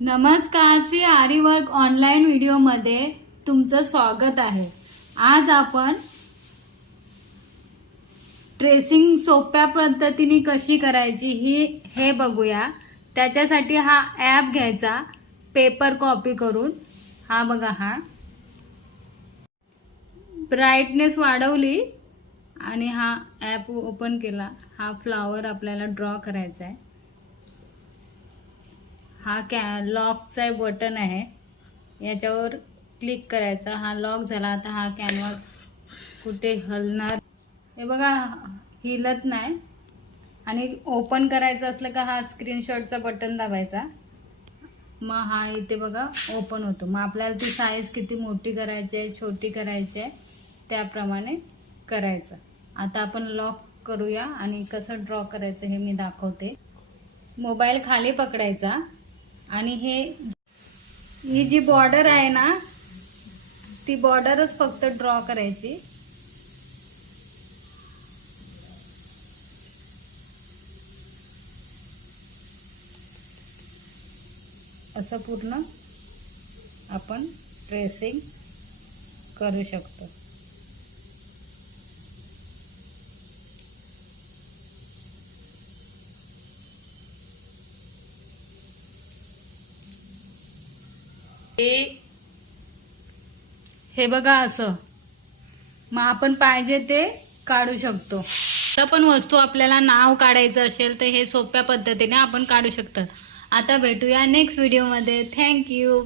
नमस्कार श्री आरीवर्क ऑनलाईन व्हिडिओमध्ये तुमचं स्वागत आहे. आज आपण ट्रेसिंग सोप्या पद्धतीने कशी करायची ही हे बघूया. त्याच्यासाठी हा ॲप घ्यायचा पेपर कॉपी करून. हा बघा हा. ब्राईटनेस वाढवली आणि हा ॲप ओपन केला. हा फ्लावर आपल्याला ड्रॉ करायचा आहे. हा कॅ लॉकचा बटन आहे. याच्यावर क्लिक करायचा. हा लॉक झाला. आता हा कॅनव्हास कुठे हलणार? हे बघा हिलत नाही. आणि ओपन करायचं असलं का हा स्क्रीनशॉटचा बटन दाबायचा. मग हा इथे बघा ओपन होतो. मग आपल्याला ती साईज किती मोठी करायची आहे छोटी करायची आहे त्याप्रमाणे करायचं. आता आपण लॉक करूया आणि कसं ड्रॉ करायचं हे मी दाखवते. मोबाईल खाली पकडायचा. आणि हे ही जी बॉर्डर आहे ना ती बॉर्डरच फक्त ड्रॉ करायची. असं पूर्ण आपण ट्रेसिंग करू शकतो. हे बघा असं. मग आपण पाहिजे ते काढू शकतो. पण वस्तू आपल्याला नाव काढायचं असेल तर हे सोप्या पद्धतीने आपण काढू शकतो. आता भेटूया नेक्स्ट व्हिडिओमध्ये थँक्यू